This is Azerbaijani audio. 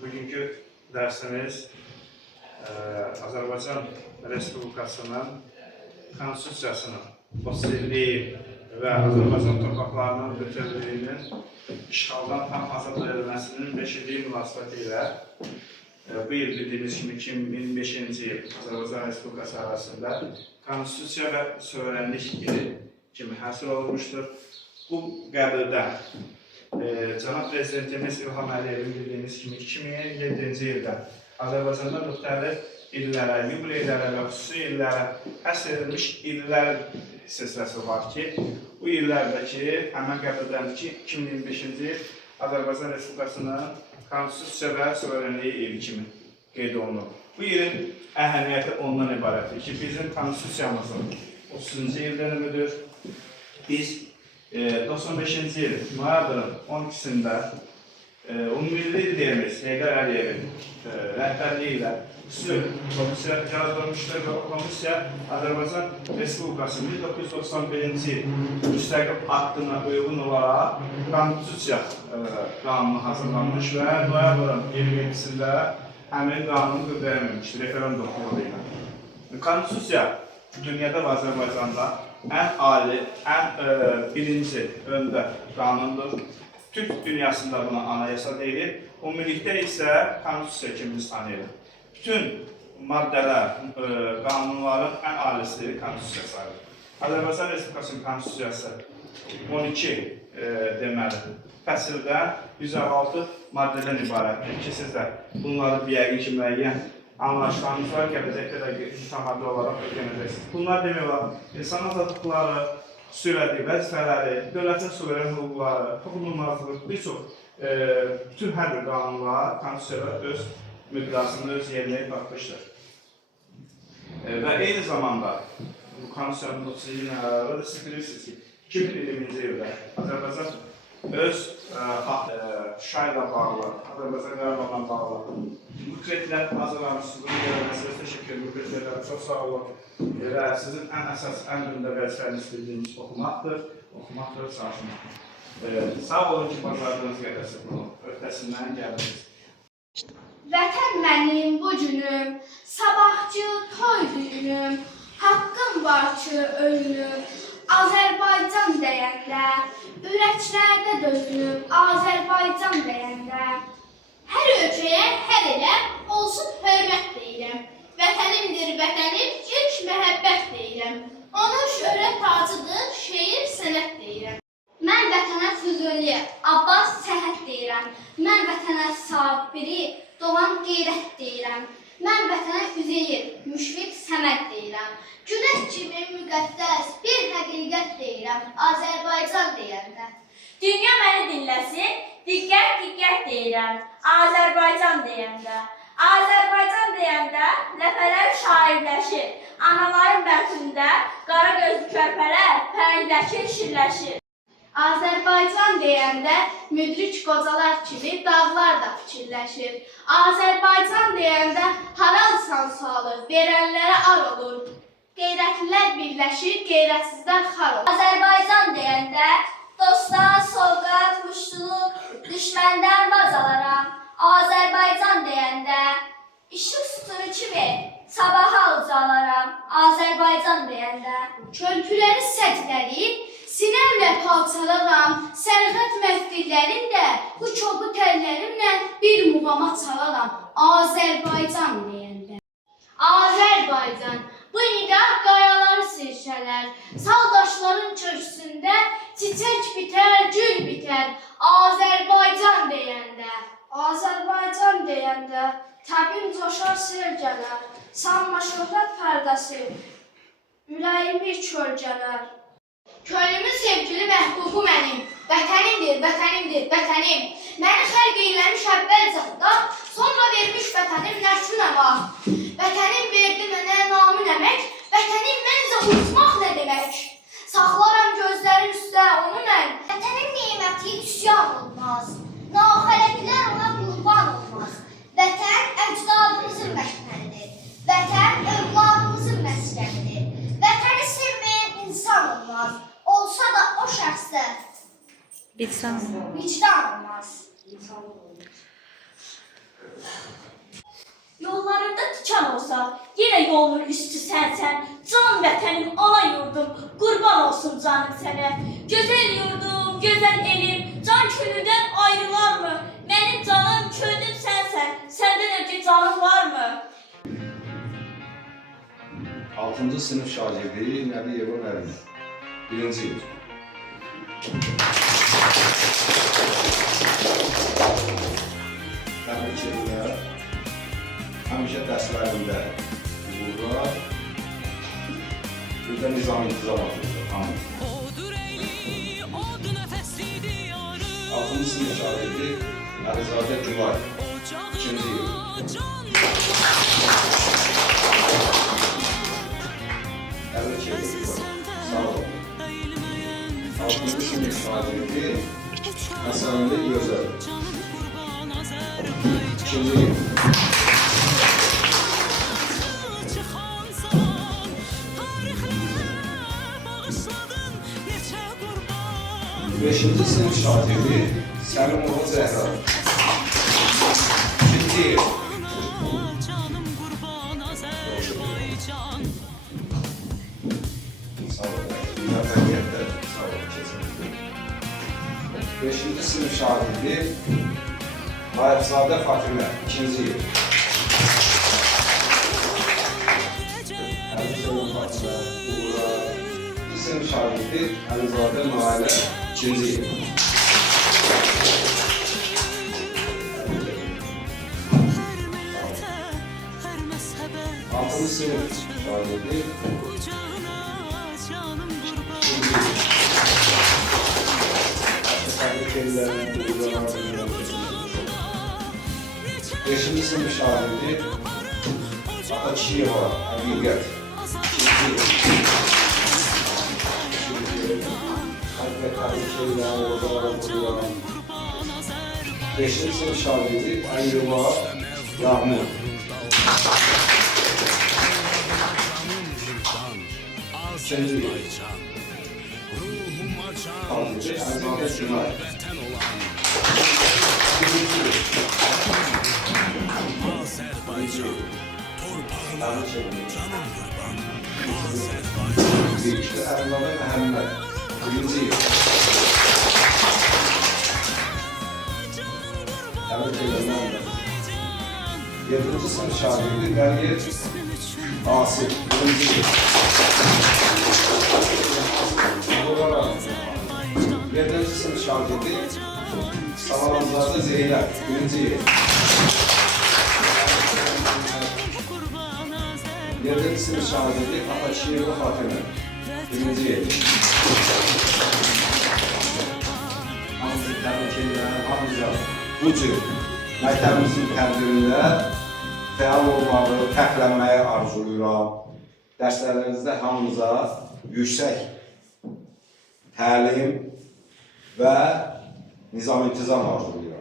Bugünkü dərsimiz Azərbaycan Respublikasının Konstitusiyasının 30 illiyi və Azərbaycan torpaqlarının bütövlüyünün işğaldan tam azad edilməsinin 5 illiyi münasibəti ilə bu il bildiyimiz kimi 2025-ci il Azərbaycan Respublikası arasında Konstitusiya və Suverenlik ili kimi həsr olunmuşdur. Bu qəbirdə Cənab Prezidentimiz İlham Əliyevin bildiyimiz kimi 2007-ci ildə Azərbaycanda müxtəlif illərə, yubileylərə və xüsusi illərə həsr edilmiş illər silsiləsi var ki, bu illərdəki həmən qəbirdəki 2025-ci il Azərbaycan Respublikasının Konstitusiya və Suverenliyi ili kimi qeyd olunur. Bu ilin əhəmiyyəti ondan ibarətdir ki, bizim Konstitusiyamızın 30-cu il dönümüdür. Biz 95-ci il noyabrın 12-sində Ümummilli liderimiz Heydər Əliyevin rəhbərliyi ilə xüsusi komissiya yaradılmışdır və o komissiya Azərbaycan Respublikası 1991-ci il müstəqil aktına uyğun olaraq Konstitusiya qanunu hazırlanmış və noyabrın 27-sində həmin qanunu qüvvəyə minmişdir referendum yolu ilə. Konstitusiya dünyada və Azərbaycanda ən ali, ən birinci öndə qanundur. Türk dünyasında buna anayasa deyilir. Ümumilikdə isə Konstitusiya kimi biz tanıyırıq. Bütün maddələr, qanunların ən alisi Konstitusiya sayılır. Azərbaycan Respublikasının Konstitusiyası 12 deməli fəsildən 106 maddədən ibarətdir ki, siz də bunları bir yəqin ki, müəyyən anlaşıqlarınız var, gələcəkdə də mütəmadi olaraq öyrənəcəksiniz. Bunlar demək olar, insan azadlıqları, xüsusilədi vəzifələri, dövlətin suveren hüquqları, toxunulmazlıq, bir çox bütün hər bir qanunlar Konstitusiyada öz müqdasını, öz yerini tapmışdır. Və eyni zamanda bu Konstitusiyanın 30 ilinin əlaqədə siz bilirsiniz ki, 2020-ci ildə Azərbaycan öz Şuşa ilə bağlı, Azərbaycan qərarlarla bağlı bu kreditlər hazırlamışsınız. Bunu görməsiniz, təşəkkür ederim. Bu kreditlərə çox sağ olun. Və sizin ən əsas, ən gündə vəzifəniz bildiğiniz oxumaqdır, çalışmaqdır. Sağ olun ki, bacardığınız qədərsə bunu öhdəsindən gəldiniz. Vətən mənim bu günüm, sabahçı toy düyünüm, haqqım var ki ölünüm, Azərbaycan deyəndə, ürəklərdə dözünüm, Azərbaycan deyəndə. Hər ölkəyə, hər elə olsun hörmət deyirəm. Vətənimdir vətənim, ilk məhəbbət deyirəm. Onun şöhrət tacıdır, şeir sənət deyirəm. Mən vətənə Füzuli, Abbas Səhət deyirəm. Mən vətənə Sabiri, Doğan Qeyrət deyirəm. Mən vətənə Üzeyir, Müşfiq Səməd deyirəm. Günəş kimi müqəddəs bir həqiqət deyirəm, Azərbaycan deyəndə. Dünya məni dinləsin, diqqət deyirəm, Azərbaycan deyəndə. Azərbaycan deyəndə ləpələr şairləşir, anaların bəxtində qara gözlü körpələr pərəngləşir, şirləşir. Azərbaycan deyəndə müdrik qocalar kimi dağlar da fikirləşir. Azərbaycan deyəndə haralsan sualı verənlərə ar olur. Qeyrətlilər birləşir, qeyrətsizlər xar olur. Azərbaycan deyəndə dostlar, sovqat, muştuluq, düşməndən vaz alaram. Azərbaycan deyəndə işıq sütunu kimi sabaha ucalaram. Azərbaycan deyəndə körpüləri sədləyib, sinəmlə palçalaram, sərğət məftillərində bu kobud əllərimlə bir muğama çalaram. Azərbaycan deyəndə. Azərbaycan, bu nida qayaları sirşələr, saldaşların köksündə çiçək bitər, gül bitər. Azərbaycan deyəndə. Azərbaycan deyəndə təbim coşar sel gələr, sanma şöhrət pərdəsi, ürəyimi kölgələr. Könlümün sevgili məhbubu mənim, vətənimdir, vətənimdir, vətənim. Məni xəlq eyləmiş əvvəlcədə, sonra vermiş vətənim nəşünə var. Vətənim verdi mənə namı nəmək, vətənim məncə unutmaq nə demək. Saxlaram gözlərin üstə onun əl. Vətənin neyməti üsyan olmaz, naxələtlər ona qurban olmaz. Vətən əcdadımızın məşğəlidir, vətən övladımızın məskənidir. Vətəni sevməyən insan olmaz, olsa da o şəxsdə vicdan olmaz. Yollarında tikan olsa, yine yolun üstü sensen. Can vətənim, ana yurdum, qurban olsun canım sənə. Gözəl yurdum, gözəl elim, can könüldən ayrılar mı? Mənim canım, könlüm sənsən, səndən öncə canım var mı? 6-cı sınıf şagirdi Nəbiyeva Məryəm. 1-ci il. Təbrik edirlər. Həmişə dərslərində uğurlar. Bir də nizam intizam atılır. Hamı. 6-cı sınıf şagirdi Əlizadə Gülay. 2-ci il. Təbrik edirlər. Sağ olun. 6-cı sınıf şagirdi Həsənli Gözəl. 2-ci il. 5-ci sınıf şagirdi Səlimova Zəhra. 2-ci il. Sağ olun. Müvəffəqiyyətlər. Sağ olun. Kesinlikle. 5-ci sınıf şagirdi Hayatzadə Fatimə. 2-ci il. Əlizadə Fatimə. Uğurlar. 2-ci sınıf şagirdi Əlizadə Nailə. 2-ci il. 6-cı sınıf şagirdi Təbrik edirlər. 5-ci sınıf şagirdi Atakişiyeva Həqiqət. 5-ci sınıf şagirdi Əyyuba Yağmur. 2-ci il. Şagirdi Əlizadə Günay. 1-ci il. Təbrik edirlər. İşte Əlizadə Məhəmməd. 1-ci il. Təbrik edirlər. 7-ci sınıf şagirdi Qəliyev Asif. 1-ci il. 7-ci sınıf şagirdi Savalanzadə Zeynəb. 1-ci il. 7-ci sınıf şagirdi Atakişiyeva Fatimə. 1-ci il. Hamısı təbrik edirlər, hamıca bu cür məktəbimizin tədbirində fəal olmağı, fərqlənməyi arzuluyuram. Dərslərinizdə hamınıza yüksək təlim və nizam intizam arzuluyuram.